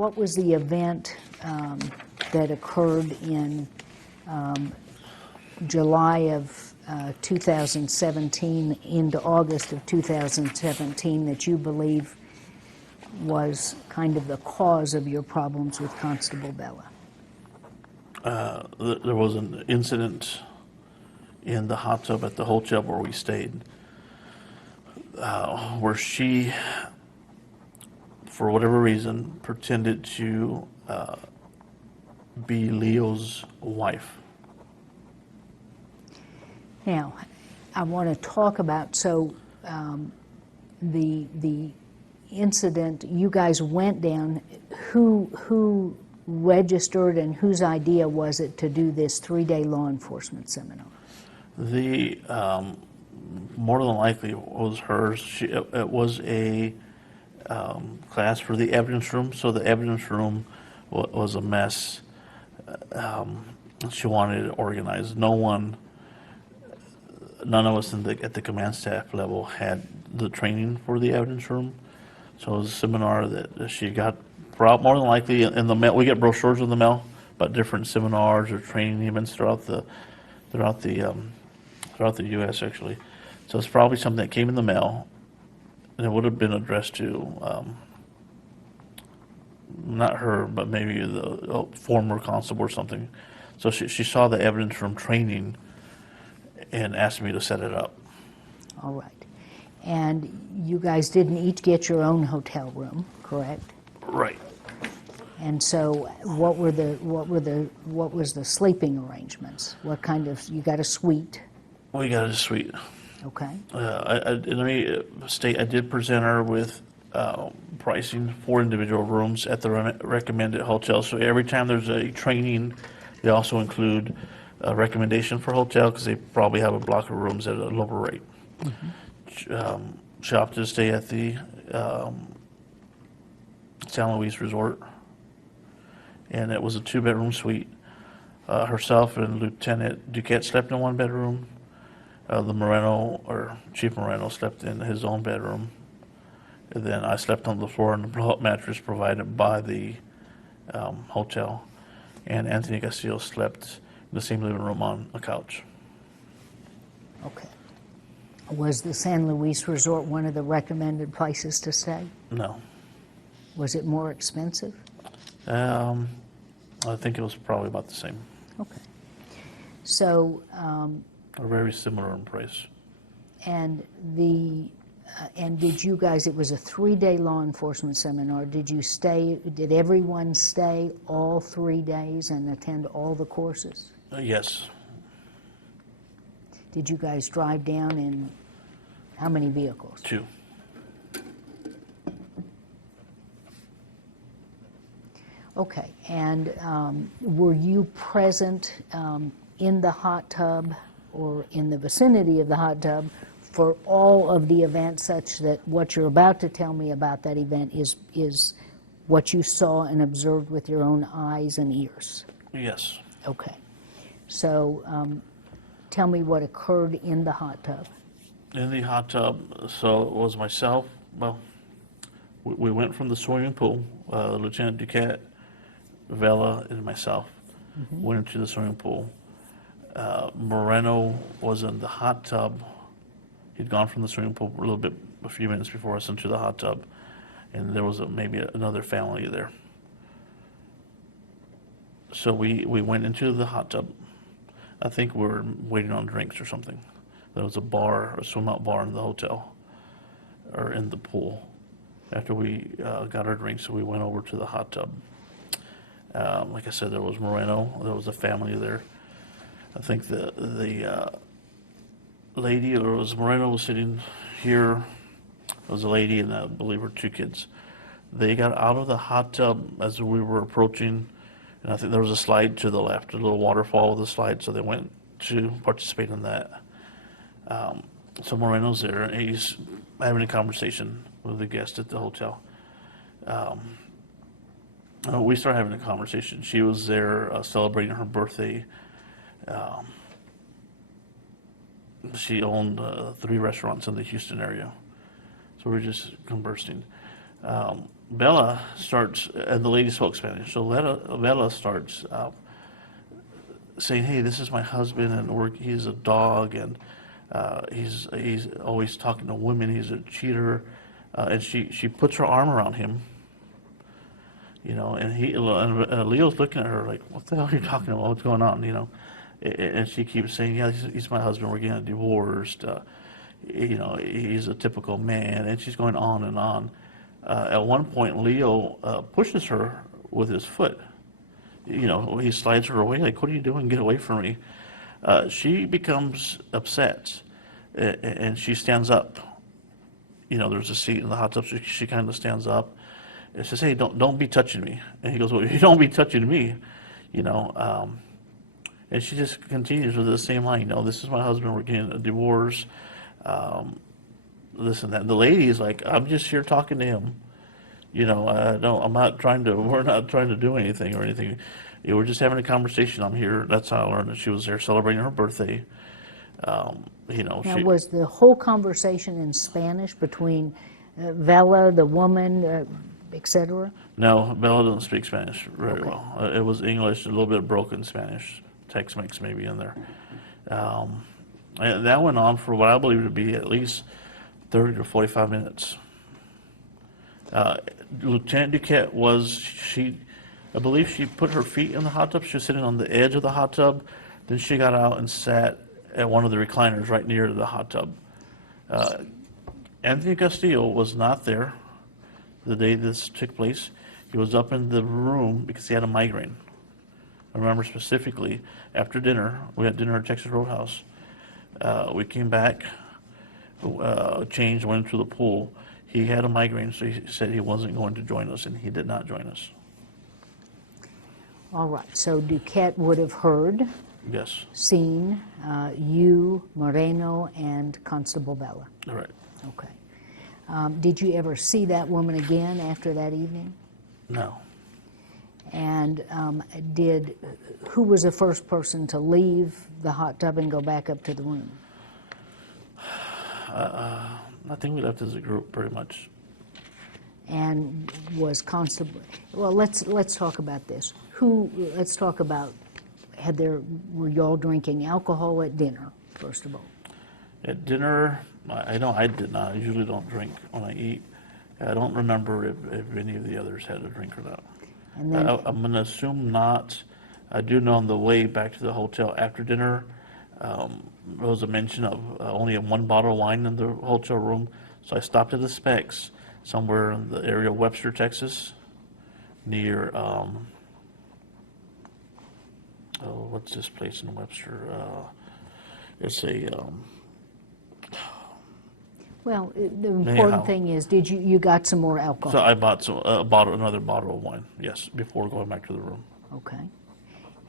what was the event that occurred in July of 2017 into August of 2017 that you believe was kind of the cause of your problems with Constable Vela? There was an incident in the hot tub at the hotel where we stayed, where she, for whatever reason, pretended to be Leo's wife. Now, I want to talk about, so the incident, you guys went down, who registered and whose idea was it to do this 3-day law enforcement seminar? The more than likely was hers. It was a class for the evidence room, so the evidence room was a mess. She wanted it organized. None of us at the command staff level had the training for the evidence room. So it was a seminar that she got, more than likely in the mail. We get brochures in the mail about different seminars or training events throughout the U.S. actually. So it's probably something that came in the mail, and it would have been addressed to not her, but maybe the former constable or something. So she saw the evidence room training and asked me to set it up. All right. And you guys didn't each get your own hotel room, correct? Right. And so what was the sleeping arrangements? What kind of, you got a suite? We got a suite. Okay. Let me state, I did present her with pricing for individual rooms at the recommended hotel. So every time there's a training, they also include a recommendation for hotel because they probably have a block of rooms at a lower rate. Mm-hmm. She opted to stay at the San Luis Resort, and it was a 2-bedroom suite. Herself and Lieutenant Duquette slept in one bedroom. The Moreno, or Chief Moreno, slept in his own bedroom. And then I slept on the floor on the mattress provided by the hotel. And Anthony Castillo slept in the same living room on a couch. Okay. Was the San Luis Resort one of the recommended places to stay? No. Was it more expensive? I think it was probably about the same. Okay. So, Or very similar in price. and did you guys, it was a 3-day law enforcement seminar, did everyone stay all 3 days and attend all the courses? Yes. Did you guys drive down in how many vehicles? 2. Okay, and were you present in the hot tub or in the vicinity of the hot tub for all of the events, such that what you're about to tell me about that event is what you saw and observed with your own eyes and ears? Yes. Okay. So tell me what occurred in the hot tub. In the hot tub, so it was myself. Well, we went from the swimming pool, Lieutenant Duquette, Vela, and myself went into the swimming pool. Moreno was in the hot tub. He'd gone from the swimming pool a few minutes before us into the hot tub, and there was maybe another family there. So we went into the hot tub. I think we were waiting on drinks or something. There was a swim-out bar in the hotel, or in the pool. After we got our drinks, so we went over to the hot tub. Like I said, there was Moreno. There was a family there. I think the lady, or was Moreno, was sitting here. There was a lady and I believe her 2 kids. They got out of the hot tub as we were approaching, and I think there was a slide to the left, a little waterfall with a slide, so they went to participate in that. So Moreno's there, and he's having a conversation with the guest at the hotel. We started having a conversation. She was there celebrating her birthday. She owned 3 restaurants in the Houston area. So we were just conversing. Bella starts, and the lady spoke Spanish, so Bella starts saying, "Hey, this is my husband, and he's a dog, and he's always talking to women. He's a cheater," and she puts her arm around him, and Leo's looking at her like, "What the hell are you talking about? What's going on?" And she keeps saying, "Yeah, he's my husband. We're getting divorced. He's a typical man," and she's going on and on. At one point, Leo pushes her with his foot. He slides her away, like, "What are you doing? Get away from me." She becomes upset, and she stands up. There's a seat in the hot tub, so she kind of stands up and says, "Hey, don't be touching me." And he goes, "Well, you don't be touching me," you know. And she just continues with the same line, "This is my husband, we're getting a divorce, this and that." And the lady is like, "I'm just here talking to him. I'm not trying to, we're not trying to do anything or anything. We're just having a conversation. I'm here." That's how I learned that she was there celebrating her birthday. Now, was the whole conversation in Spanish between Vela, the woman, etc.? No, Bella doesn't speak Spanish very Okay. well. It was English, a little bit of broken Spanish, Tex-Mex maybe in there. And that went on for what I believe to be at least 30 to 45 minutes. Lieutenant Duquette I believe she put her feet in the hot tub. She was sitting on the edge of the hot tub. Then she got out and sat at one of the recliners right near the hot tub. Anthony Castillo was not there the day this took place. He was up in the room because he had a migraine. I remember specifically, after dinner, we had dinner at Texas Roadhouse. We came back, changed, went into the pool. He had a migraine, so he said he wasn't going to join us, and he did not join us. All right, so Duquette would have heard, Yes. seen you, Moreno, and Constable Vela. All right. Okay. Did you ever see that woman again after that evening? No. And who was the first person to leave the hot tub and go back up to the room? I think we left as a group pretty much. And was Constable, well, let's talk about this. Let's talk about, were y'all drinking alcohol at dinner, first of all? At dinner, I know I did not. I usually don't drink when I eat. I don't remember if any of the others had a drink or not. And then, I'm going to assume not. I do know on the way back to the hotel after dinner, there was a mention of only one bottle of wine in the hotel room. So I stopped at the Specs somewhere in the area of Webster, Texas, near, what's this place in Webster? It's a, well, the important anyhow. thing is, you got some more alcohol? So I bought another bottle of wine, yes, before going back to the room. Okay.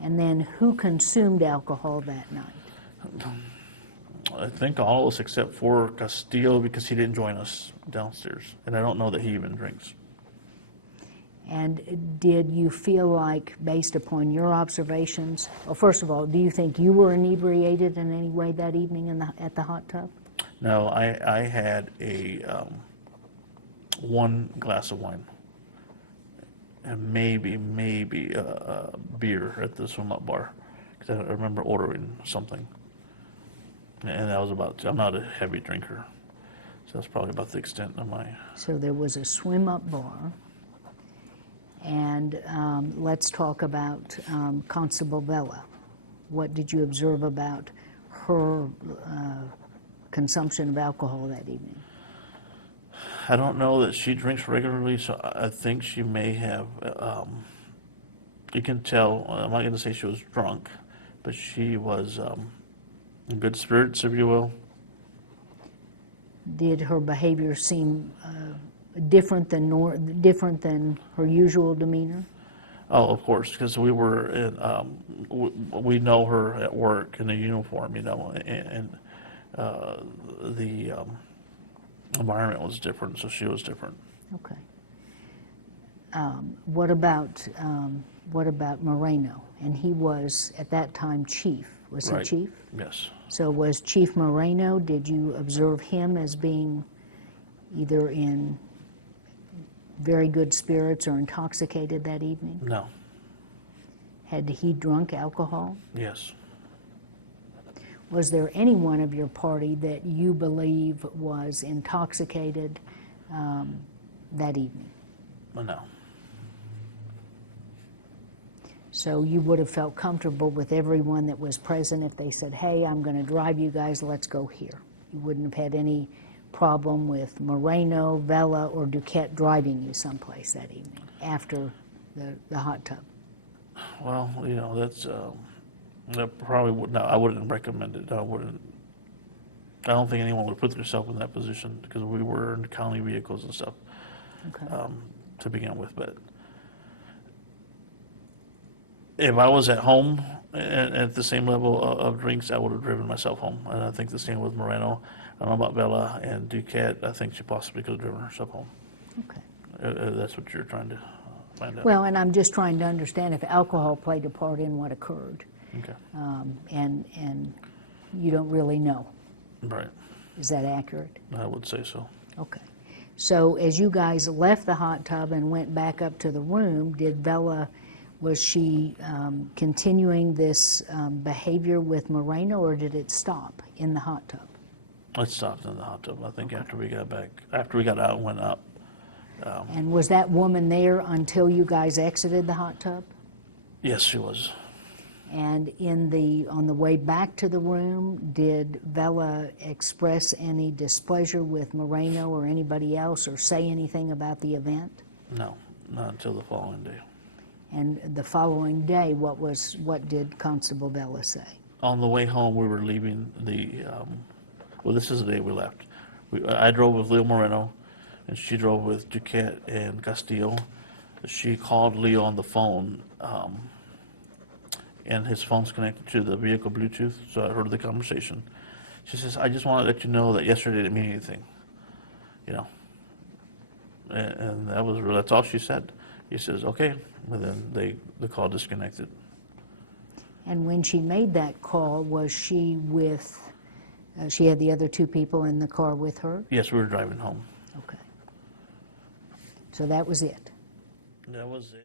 And then who consumed alcohol that night? I think all of us except for Castillo, because he didn't join us downstairs. And I don't know that he even drinks. And did you feel like, based upon your observations, well, first of all, do you think you were inebriated in any way that evening at the hot tub? No, I had one glass of wine. And maybe a beer at the swim-up bar. Because I remember ordering something. And that was I'm not a heavy drinker. So that's probably about the extent of my... So there was a swim-up bar. And let's talk about Constable Vela. What did you observe about her consumption of alcohol that evening? I don't know that she drinks regularly, so I think she may have... you can tell, I'm not going to say she was drunk, but she was in good spirits, if you will. Did her behavior seem different than her usual demeanor? Oh, of course, because we were in, we know her at work in a uniform, and the environment was different, so she was different. Okay. What about Moreno? And he was at that time chief. Was Right. he chief? Yes. So was Chief Moreno? Did you observe him as being either in very good spirits or intoxicated that evening? No. Had he drunk alcohol? Yes. Was there anyone of your party that you believe was intoxicated that evening? No. So you would have felt comfortable with everyone that was present if they said, hey, I'm going to drive you guys, let's go here. You wouldn't have had any problem with Moreno, Vela, or Duquette driving you someplace that evening after the hot tub? Well, you know, that probably would, no, I wouldn't recommend it. I don't think anyone would put themselves in that position because we were in county vehicles and stuff Okay. to begin with. But if I was at home and at the same level of drinks, I would have driven myself home. And I think the same with Moreno. I don't know about Bella and Duquette. I think she possibly could have driven herself home. Okay. That's what you're trying to find out. Well, and I'm just trying to understand if alcohol played a part in what occurred. Okay. And you don't really know. Right. Is that accurate? I would say so. Okay. So as you guys left the hot tub and went back up to the room, was she continuing this behavior with Moreno, or did it stop in the hot tub? It stopped in the hot tub. I think after we got out and went up. And was that woman there until you guys exited the hot tub? Yes, she was. And on the way back to the room, did Vela express any displeasure with Moreno or anybody else, or say anything about the event? No, not until the following day. And the following day, what did Constable Vela say? On the way home, we were leaving well, this is the day we left. I drove with Leo Moreno, and she drove with Duquette and Castillo. She called Leo on the phone, and his phone's connected to the vehicle Bluetooth, so I heard the conversation. She says, I just want to let you know that yesterday didn't mean anything, you know. And that's all she said. He says, okay, and then the call disconnected. And when she made that call, was she with, she had the other two people in the car with her? Yes, we were driving home. Okay. So that was it? That was it.